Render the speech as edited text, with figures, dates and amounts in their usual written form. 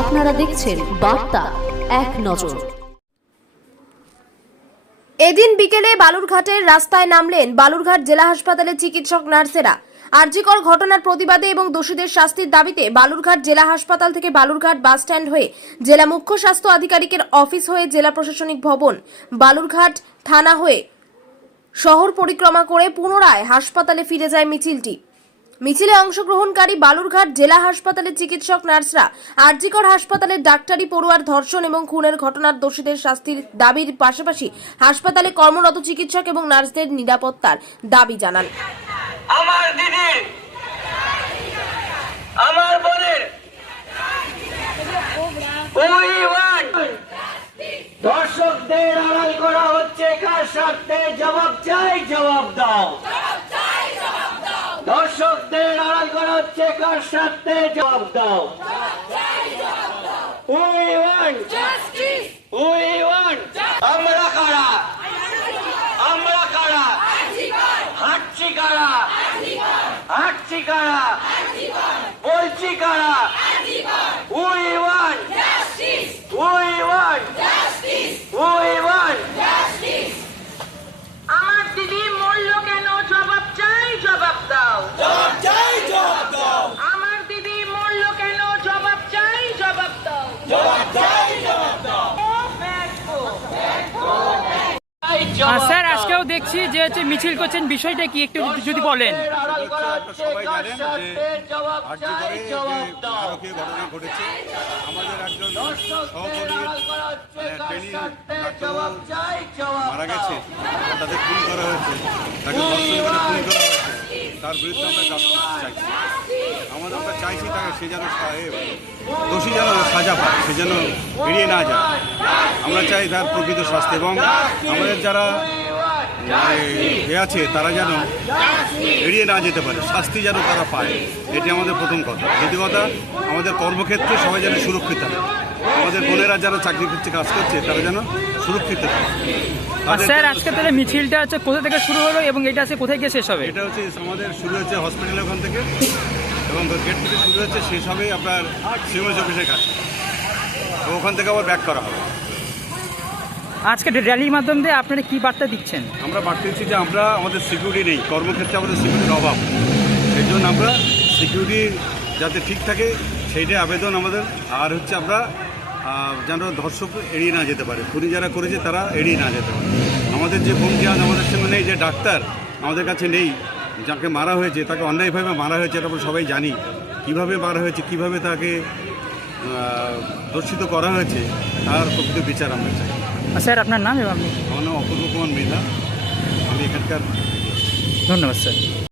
আপনারা দেখছেন বার্তা এক নজর। এদিন বিকেলে বালুরঘাটের রাস্তায় নামলেন বালুরঘাট জেলা হাসপাতালের চিকিৎসক নার্সেরা। আরজিকর ঘটনার প্রতিবাদে এবং দোষীদের শাস্তির দাবিতে বালুরঘাট জেলা হাসপাতাল থেকে বালুরঘাট বাস স্ট্যান্ড হয়ে জেলা মুখ্য স্বাস্থ্য আধিকারিকের অফিস হয়ে জেলা প্রশাসনিক ভবন, বালুরঘাট থানা হয়ে শহর পরিক্রমা করে পুনরায় হাসপাতালে ফিরে যায় মিছিলটি। মিছিলে অংশগ্রহণকারী বালুরঘাট জেলা হাসপাতালের চিকিৎসক নার্সরা আরজিকর হাসপাতালের ডাক্তারি পড়ুয়ার ধর্ষণ এবং খুনের ঘটনার দোষীদের শাস্তির দাবির পাশাপাশি হাসপাতালে কর্মরত চিকিৎসক এবং নার্সদের নিরাপত্তার দাবি জানান। আমার দিদি, আমার বোনের দর্শকদের আড়াল করা হচ্ছে, কার স্বার্থে? জবাব চাই, জবাব দাও। দর্শকদের আড়াল করা হচ্ছে, কার স্বার্থে? জবাব দাও। আমরা কারা? আমরা কারা? হাঁটছি কারা? হাঁটছি কারা? বলছি কারা? We want justice. We want justice. We want justice. আমার দিদি মূল্য কেন? জবাব চাই, জবাব দাও। জবাব চাই, জবাব দাও। আমার দিদি মূল্য কেন? জবাব চাই, জবাব দাও। জবাব চাই, জবাব দাও। স্যার, আজকেও দেখছি যে মিছিল করছেন, বিষয়টা কি একটু যদি বলেন। সবাই জানেন যে আরজিকরে নারকীয় ঘটনা ঘটেছে। আমাদের একজন সহকর্মী ট্রেনিং মারা গেছে, তাদের খুন করা হয়েছে, তাকে ধর্ষণ করে খুন করা হয়েছে। তার বিরুদ্ধে আমরা জাস্টিস চাইছি। আমরা চাইছি তাকে সে যেন দোষী যেন সাজা পায়, সে যেন এড়িয়ে না যায়। আমরা চাই তার প্রকৃত শাস্তি এবং আমাদের যারা আছে তারা যেন এড়িয়ে না যেতে পারে, শাস্তি যেন তারা পায়। এটি আমাদের প্রথম কথা। দ্বিতীয় কথা, আমাদের কর্মক্ষেত্রে সবাই যেন সুরক্ষিত থাকে। আমাদের বোনেরা যারা চাকরি করছে, কাজ করছে, তারা যেন সুরক্ষিত থাকে। স্যার, আজকে তাহলে মিছিলটা হচ্ছে কোথা থেকে শুরু হলো এবং এটা আছে কোথায় গিয়ে শেষ হবে? এটা হচ্ছে আমাদের শুরু হচ্ছে হসপিটালের ওখান থেকে এবং গেট থেকে শুরু হচ্ছে, শেষ হবে আপনার সিএমএস অফিসের কাছে। তো ওখান থেকে আবার ব্যাক করা হবে। আজকে র্যালির মাধ্যম দিয়ে আপনারা কি বার্তা দিচ্ছেন? আমরা বার্তা দিচ্ছি যে আমরা আমাদের সিকিউরিটি নেই, কর্মক্ষেত্রে আমাদের সিকিউরিটির অভাব। সেই জন্য আমরা সিকিউরিটি যাতে ঠিক থাকে সেইটাই আবেদন আমাদের। আর হচ্ছে আমরা যেন ধর্ষক এড়িয়ে না যেতে পারে, খুনি যারা করেছে তারা এড়িয়ে না যেতে পারে। আমাদের যে বোনটি আজ আমাদের সঙ্গে নেই, যে ডাক্তার আমাদের কাছে নেই, যাকে মারা হয়েছে, তাকে অন্যায়ভাবে মারা হয়েছে, এটা আমরা সবাই জানি। কীভাবে মারা হয়েছে, কীভাবে তাকে ধর্ষিত করা হয়েছে, তার প্রকৃত বিচার আমরা চাই। স্যার, আপনার নাম এবং আপনি? আমার নাম অপূর্ব কুমার মৃধা, আমি এখানকার। ধন্যবাদ স্যার।